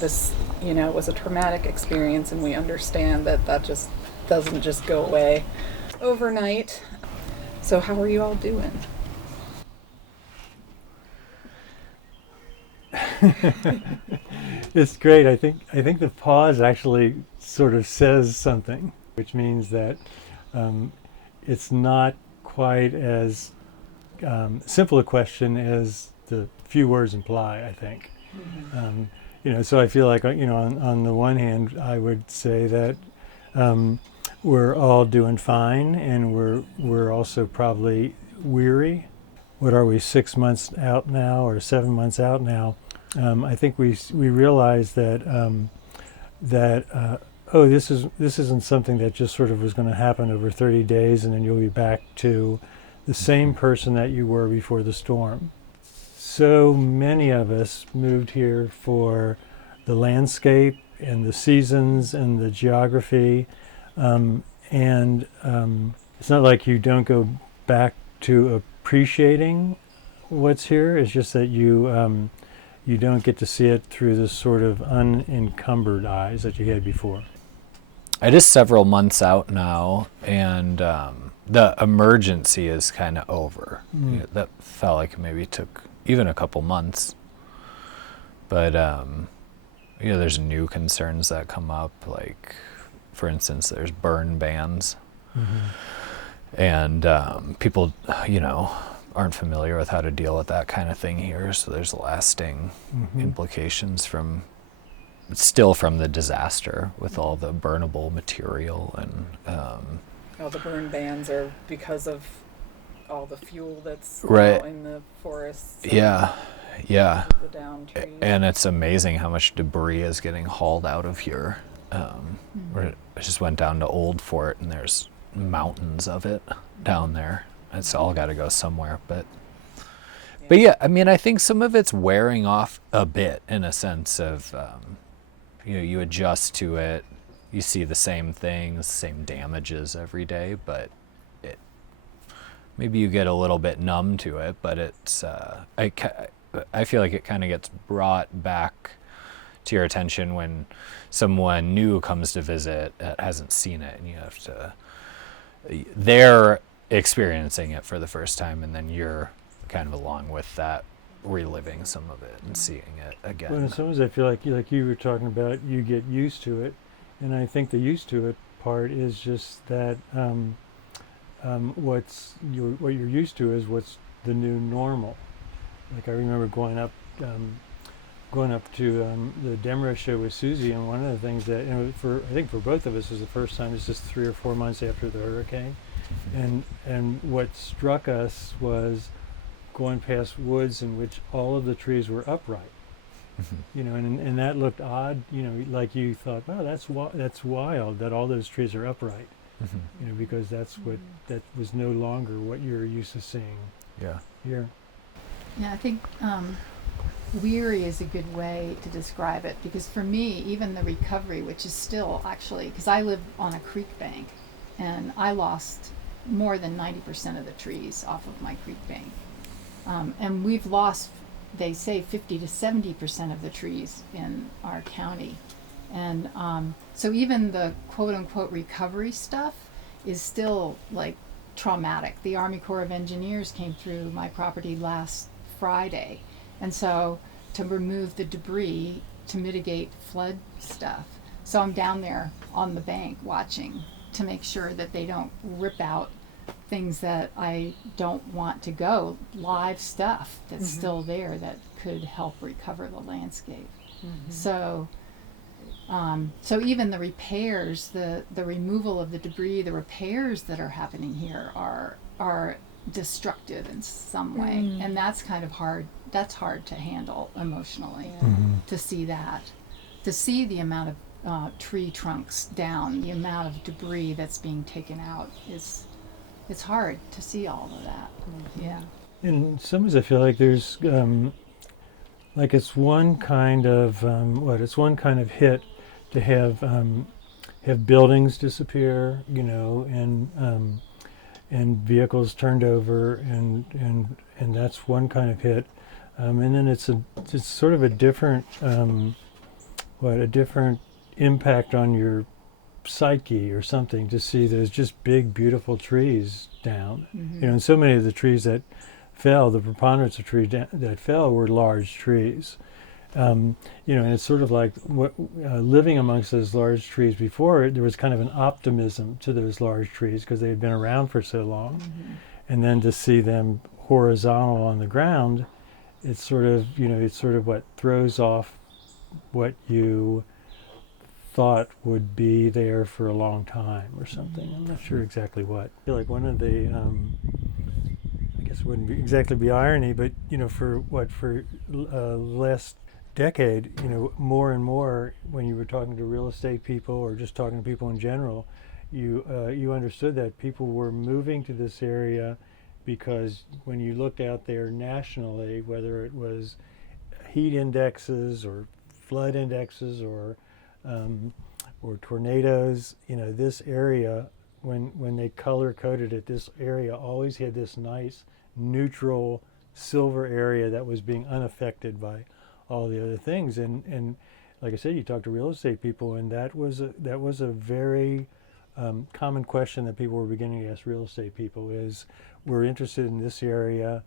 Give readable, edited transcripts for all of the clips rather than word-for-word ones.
this, was a traumatic experience, and we understand that just doesn't just go away overnight. So how are you all doing? It's great. I think the pause actually sort of says something, which means that it's not quite as simple a question as the few words imply, I think. Mm-hmm. So I feel like, on the one hand, I would say that we're all doing fine, and we're also probably weary. What are we, 6 months out now or 7 months out now? I think we realize that this isn't something that just sort of was going to happen over 30 days and then you'll be back to the same person that you were before the storm. So many of us moved here for the landscape and the seasons and the geography, and it's not like you don't go back to appreciating what's here. It's just that you don't get to see it through this sort of unencumbered eyes that you had before. It is several months out now, and the emergency is kind of over. That felt like it maybe took even a couple months. But, there's new concerns that come up, like, for instance, there's burn bans. Mm-hmm. And people, aren't familiar with how to deal with that kind of thing here, so there's lasting implications from the disaster with all the burnable material and all the burn bans are because of all the fuel that's right in the forests. Yeah. The down trees. And it's amazing how much debris is getting hauled out of here. I just went down to Old Fort, and there's mountains of it down there. It's all got to go somewhere, but yeah, I mean, I think some of it's wearing off a bit in a sense of, you adjust to it, you see the same things, same damages every day, but maybe you get a little bit numb to it, but it's, I feel like it kind of gets brought back to your attention when someone new comes to visit that hasn't seen it, and you have to, they're experiencing it for the first time, and then you're kind of along with that, reliving some of it and seeing it again. Well, in some ways I feel like you were talking about, you get used to it, and I think the used to it part is just that what you're used to is what's the new normal. Like I remember going up to the Demra show with Susie, and one of the things that, I think for both of us was the first time, it's just 3 or 4 months after the hurricane, and what struck us was going past woods in which all of the trees were upright. And that looked odd, like you thought, wow, that's wild that all those trees are upright, because that was no longer what you're used to seeing here. Yeah, I think weary is a good way to describe it, because for me, even the recovery, which is still actually, because I live on a creek bank, and I lost more than 90% of the trees off of my creek bank. And we've lost, they say, 50 to 70% of the trees in our county. And so even the quote-unquote recovery stuff is still like traumatic. The Army Corps of Engineers came through my property last Friday, and so to remove the debris to mitigate flood stuff. So I'm down there on the bank watching to make sure that they don't rip out things that I don't want to go, live stuff that's still there that could help recover the landscape. So even the repairs, the removal of the debris, the repairs that are happening here are destructive in some way, and that's kind of hard. That's hard to handle emotionally, to see that, to see the amount of tree trunks down, the amount of debris that's being taken out it's hard to see all of that. Yeah. In some ways, I feel like there's like it's one kind of hit to have buildings disappear, and vehicles turned over, and that's one kind of hit, and then it's sort of a different a different impact on your psyche or something to see those just big, beautiful trees down. And so many of the trees that fell, the preponderance of trees that fell were large trees. And it's sort of like living amongst those large trees before, there was kind of an optimism to those large trees because they had been around for so long. And then to see them horizontal on the ground, it's sort of, what throws off what you thought would be there for a long time or something. I'm not sure exactly what. I feel like one of the, I guess it wouldn't exactly be irony, but, for last decade, more and more when you were talking to real estate people or just talking to people in general, you understood that people were moving to this area because when you looked out there nationally, whether it was heat indexes or flood indexes or tornadoes, this area, when they color coded it, this area always had this nice neutral silver area that was being unaffected by all the other things. And like I said, you talk to real estate people, and that was a very common question that people were beginning to ask real estate people is, we're interested in this area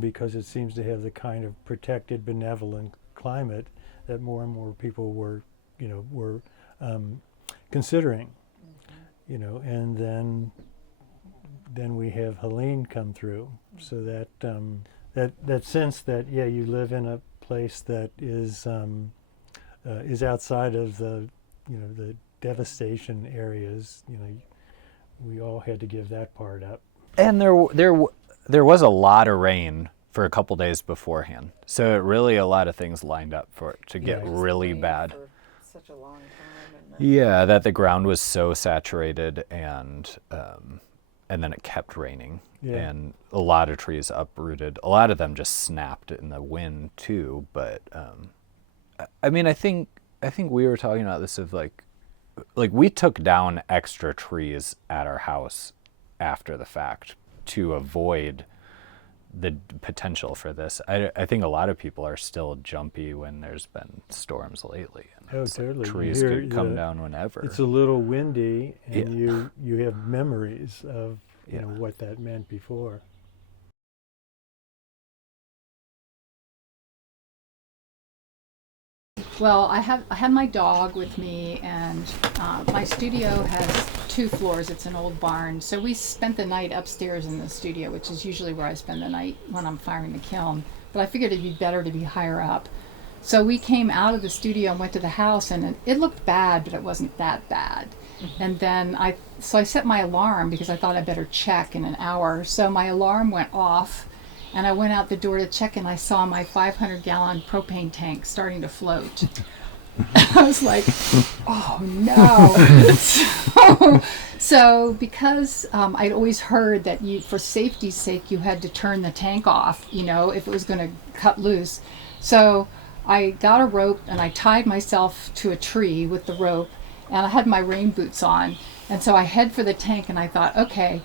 because it seems to have the kind of protected, benevolent climate that more and more people were considering. And then we have Helene come through, so that sense that you live in a place that is outside of the devastation areas. We all had to give that part up. And there was a lot of rain for a couple days beforehand, so it a lot of things lined up for it to get really bad. For such a long time. Yeah, that the ground was so saturated, and then it kept raining, and a lot of trees uprooted. A lot of them just snapped in the wind too. But I think we were talking about this of like we took down extra trees at our house after the fact to avoid the potential for this. I think a lot of people are still jumpy when there's been storms lately. And Totally. Trees could come down whenever. It's a little windy, and you have memories of what that meant before. Well, I had my dog with me, and my studio has 2 floors. It's an old barn, so we spent the night upstairs in the studio, which is usually where I spend the night when I'm firing the kiln. But I figured it'd be better to be higher up. So we came out of the studio and went to the house, and it looked bad, but it wasn't that bad. And then I set my alarm because I thought I'd better check in an hour. So my alarm went off, and I went out the door to check, and I saw my 500-gallon propane tank starting to float. I was like, oh no. So because I'd always heard that for safety's sake, you had to turn the tank off, if it was going to cut loose. So I got a rope and I tied myself to a tree with the rope, and I had my rain boots on. And so I head for the tank, and I thought, okay,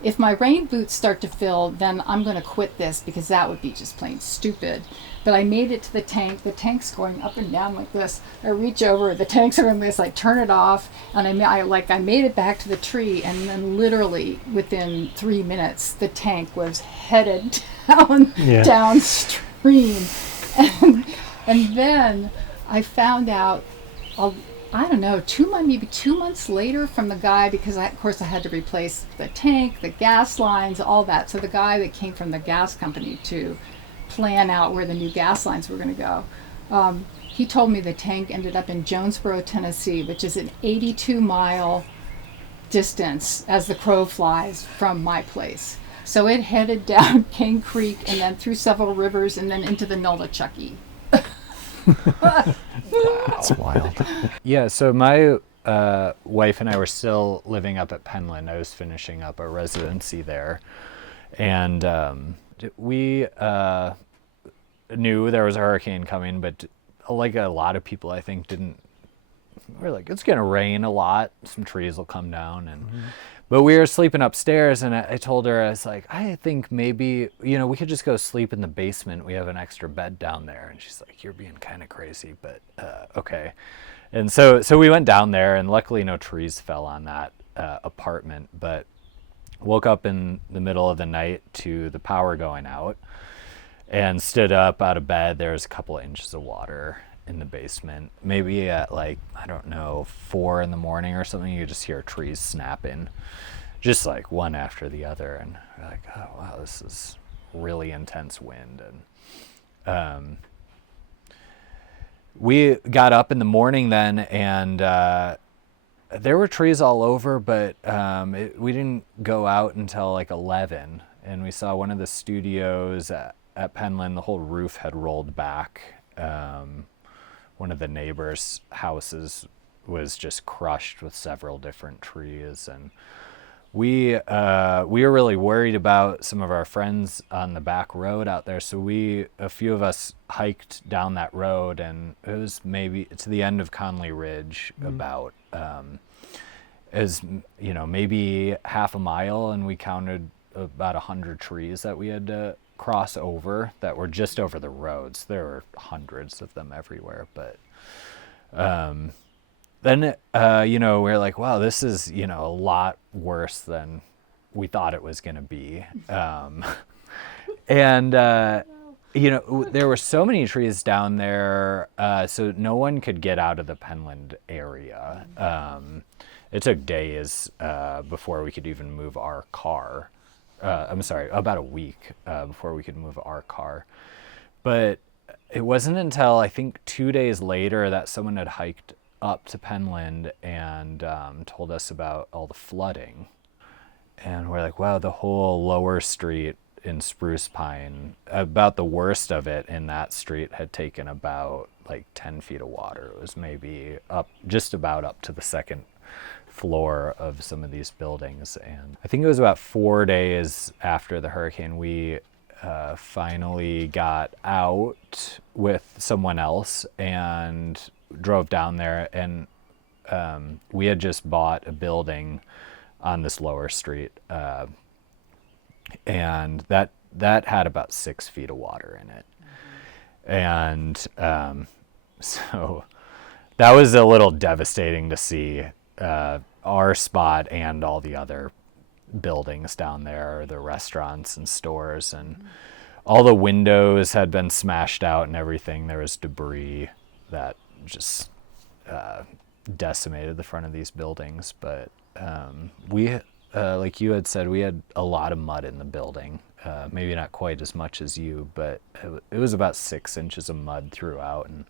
if my rain boots start to fill, then I'm going to quit this because that would be just plain stupid. But I made it to the tank. The tank's going up and down like this. I reach over, the tank's are in this, I turn it off, and I made it back to the tree, and then literally within 3 minutes, the tank was headed downstream. And then I found out, I don't know, maybe 2 months later from the guy, because of course I had to replace the tank, the gas lines, all that. So the guy that came from the gas company to plan out where the new gas lines were going to go, he told me the tank ended up in Jonesboro, Tennessee, which is an 82-mile distance as the crow flies from my place. So it headed down King Creek and then through several rivers and then into the Nolichucky. Wow. That's wild. Yeah, so my wife and I were still living up at Penland. I was finishing up a residency there. And we knew there was a hurricane coming, but like a lot of people, I think, we're like, it's going to rain a lot. Some trees will come down. But we were sleeping upstairs, and I told her, I was like, I think maybe, we could just go sleep in the basement. We have an extra bed down there. And she's like, you're being kind of crazy, but okay. And so we went down there, and luckily no trees fell on that apartment, but woke up in the middle of the night to the power going out and stood up out of bed. There was a couple of inches of water in the basement. Maybe at like, I don't know, 4 a.m. or something, you just hear trees snapping, just like one after the other. And we're like, oh wow, this is really intense wind. And we got up in the morning then, and there were trees all over, but we didn't go out until like 11, and we saw one of the studios at Penland. The whole roof had rolled back. One of the neighbors' houses was just crushed with several different trees, and we were really worried about some of our friends on the back road out there. So a few of us hiked down that road, and it was maybe to the end of Conley Ridge, about maybe half a mile, and we counted about 100 trees that we had to cross over that were just over the roads. There were hundreds of them everywhere, but then we're like, wow, this is a lot worse than we thought it was going to be. And there were so many trees down there, so no one could get out of the Penland area. It took days before we could even move our car. About a week before we could move our car. But it wasn't until I think 2 days later that someone had hiked up to Penland and told us about all the flooding. And we're like, wow, the whole lower street in Spruce Pine, about the worst of it in that street had taken about like 10 feet of water. It was maybe just about up to the second floor of some of these buildings. And I think it was about 4 days after the hurricane, we finally got out with someone else and drove down there, and we had just bought a building on this lower street, and that had about 6 feet of water in it. And so that was a little devastating to see. Our spot and all the other buildings down there, the restaurants and stores, and all the windows had been smashed out and everything. There was debris that just decimated the front of these buildings. But we, like you had said, we had a lot of mud in the building. Maybe not quite as much as you, but it was about 6 inches of mud throughout. And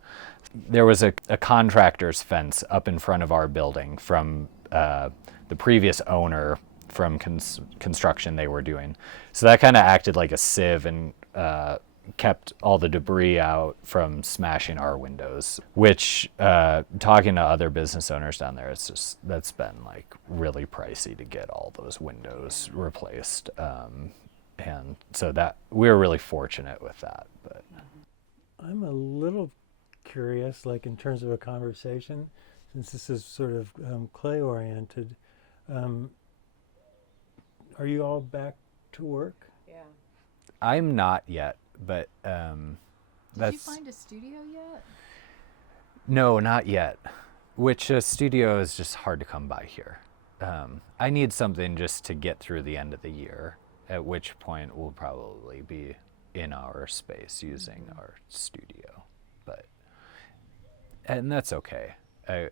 there was a contractor's fence up in front of our building from the previous owner from construction they were doing. So that kind of acted like a sieve and kept all the debris out from smashing our windows, which talking to other business owners down there, that's been like really pricey to get all those windows replaced. And so that we were really fortunate with that. But I'm a little curious, like in terms of a conversation, since this is sort of clay oriented. Are you all back to work? Yeah. I'm not yet, but Did you find a studio yet? No, not yet. Which a studio is just hard to come by here. I need something just to get through the end of the year, at which point we'll probably be in our space using our studio. And that's okay. I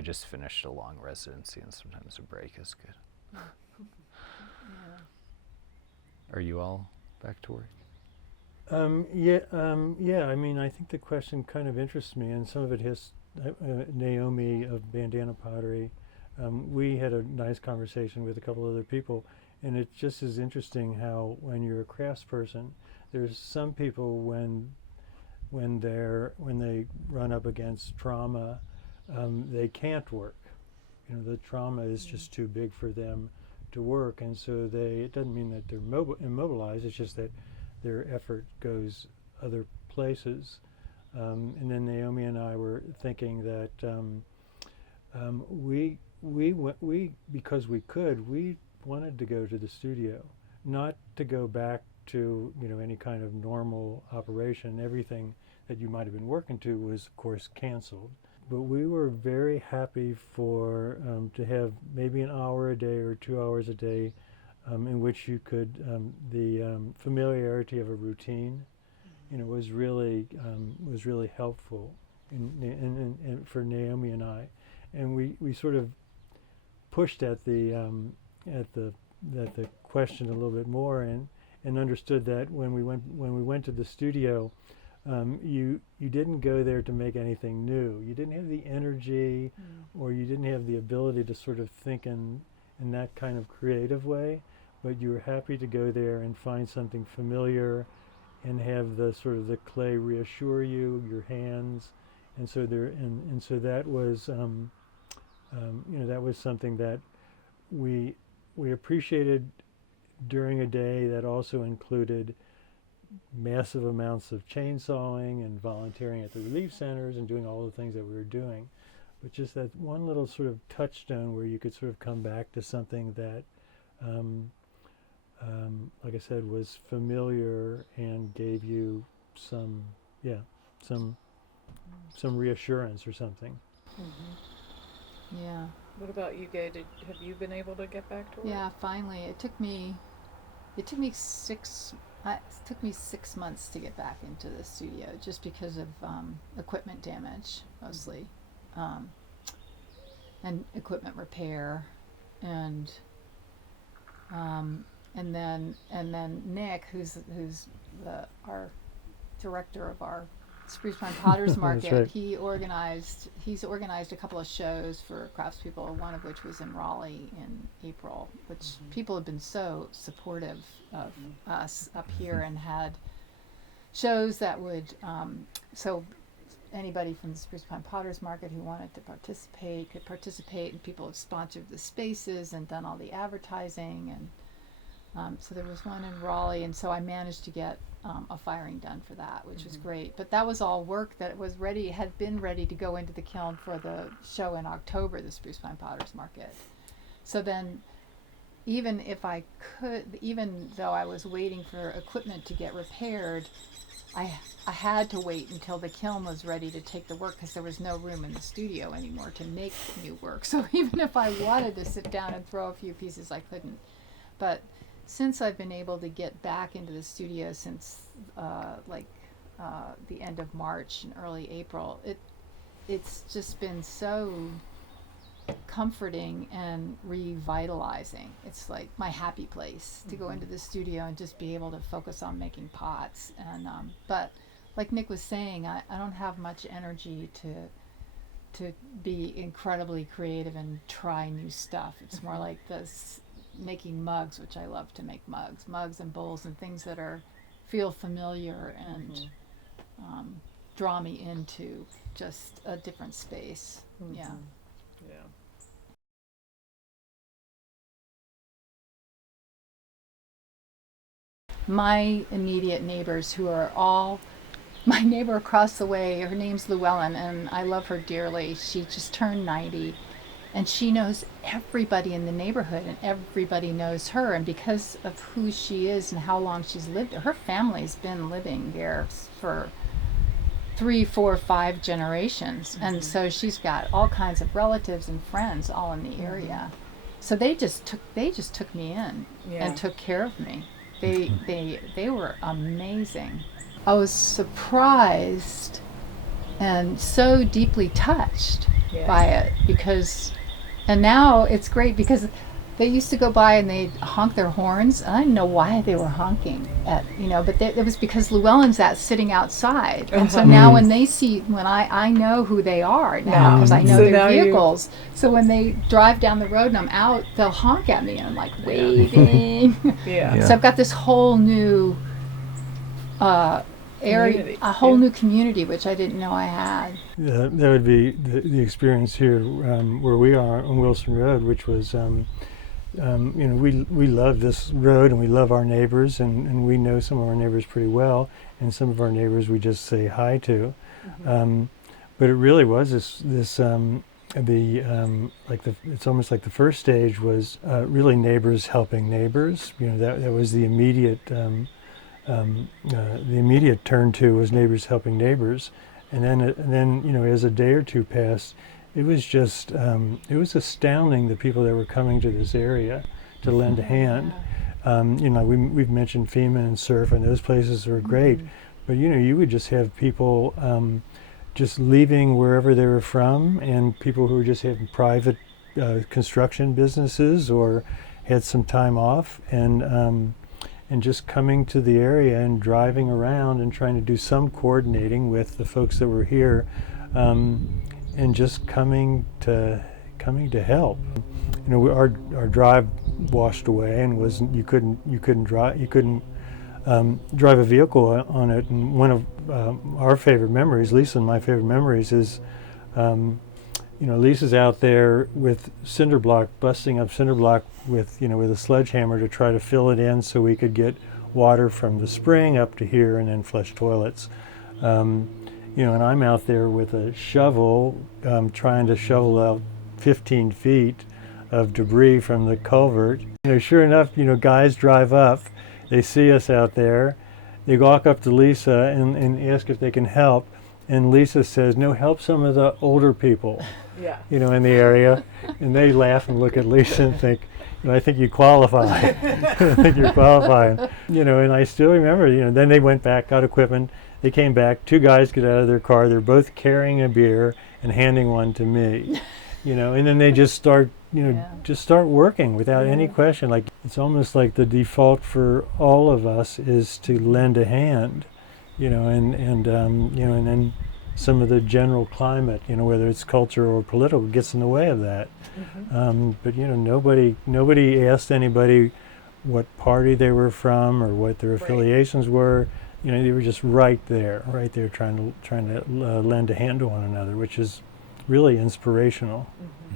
just finished a long residency, and sometimes a break is good. Are you all back to work? Yeah. I mean, I think the question kind of interests me, and some of it has Naomi of Bandana Pottery. We had a nice conversation with a couple other people, and it just is interesting how when you're a craftsperson, there's some people when they run up against trauma, they can't work. The trauma is just too big for them to work, and so it doesn't mean that they're immobilized. It's just that their effort goes other places. And then Naomi and I were thinking that we we because we could, we wanted to go to the studio, not to go back to any kind of normal operation. Everything that you might have been working to was of course canceled, but we were very happy for to have maybe an hour a day or 2 hours a day in which you could the familiarity of a routine was really helpful in for Naomi and I, and we sort of pushed at the question a little bit more, and understood that when we went to the studio, you didn't go there to make anything new. You didn't have the energy, or you didn't have the ability to sort of think in that kind of creative way, but you were happy to go there and find something familiar, and have the sort of the clay reassure you, your hands, and so that was that was something that we appreciated during a day that also included massive amounts of chainsawing and volunteering at the relief centers and doing all the things that we were doing, but just that one little sort of touchstone where you could sort of come back to something that like I said, was familiar and gave you some reassurance or something. Mm-hmm. Yeah. What about you, Gay? Have you been able to get back to work? Yeah, finally. It took me 6 months to get back into the studio, just because of equipment damage mostly, and equipment repair, and then Nick, who's our director of our Spruce Pine Potters Market. Right. He's organized a couple of shows for craftspeople, one of which was in Raleigh in April, which people have been so supportive of us up here, and had shows that would so anybody from the Spruce Pine Potters Market who wanted to participate could participate, and people have sponsored the spaces and done all the advertising, and so there was one in Raleigh, and so I managed to get a firing done for that, which was great. But that was all work that had been ready to go into the kiln for the show in October, the Spruce Pine Potters Market. So then, even though I was waiting for equipment to get repaired, I had to wait until the kiln was ready to take the work, because there was no room in the studio anymore to make new work. So even if I wanted to sit down and throw a few pieces, I couldn't. But since I've been able to get back into the studio since the end of March and early April, it's just been so comforting and revitalizing. It's like my happy place to go into the studio and just be able to focus on making pots. And but like Nick was saying, I don't have much energy to be incredibly creative and try new stuff. It's more like this making mugs, which I love to make mugs and bowls and things that feel familiar and draw me into just a different space. Yeah. My immediate neighbors, who are all my neighbor across the way, her name's Llewellyn, and I love her dearly. She just turned 90, and she knows everybody in the neighborhood, and everybody knows her. And because of who she is and how long she's lived there, her family's been living there for 3, 4, 5 generations. And so she's got all kinds of relatives and friends all in the area. So they just took me in and took care of me. They were amazing. I was surprised and so deeply touched by it, and now it's great because they used to go by and they'd honk their horns, and I didn't know why they were honking but it was because Llewellyn's sitting outside, and so now when I know who they are now, because I know their vehicles. So when they drive down the road and I'm out, they'll honk at me and I'm like waving. So I've got this whole new area, a whole new community, which I didn't know I had. That would be the experience here where we are on Wilson Road, which was, we love this road and we love our neighbors, and we know some of our neighbors pretty well, and some of our neighbors we just say hi to. But it really was this it's almost like the first stage was really neighbors helping neighbors. That was the immediate turn to was neighbors helping neighbors, and then as a day or two passed, it was just it was astounding the people that were coming to this area to lend a hand. We've mentioned FEMA and SURF, and those places were great, but you would just have people just leaving wherever they were from, and people who were just having private construction businesses or had some time off, and just coming to the area and driving around and trying to do some coordinating with the folks that were here, and just coming to help. Our drive washed away, and you couldn't drive a vehicle on it. And one of our favorite memories, Lisa and my favorite memories, is Lisa's out there with cinder block, busting up cinder block with a sledgehammer to try to fill it in so we could get water from the spring up to here and then flush toilets. And I'm out there with a shovel trying to shovel out 15 feet of debris from the culvert. Sure enough, guys drive up, they see us out there, they walk up to Lisa and ask if they can help, and Lisa says, "No, help some of the older people." Yeah. In the area, and they laugh and look at Lisa and think, I think you qualify. I think you're qualifying. And I still remember, then they went back, got equipment, they came back, two guys get out of their car, they're both carrying a beer and handing one to me. And then they just start, just start working without any question. Like, it's almost like the default for all of us is to lend a hand, and then some of the general climate, whether it's culture or political, gets in the way of that. But nobody asked anybody what party they were from or what their affiliations were. They were just right there, trying to lend a hand to one another, which is really inspirational. Mm-hmm.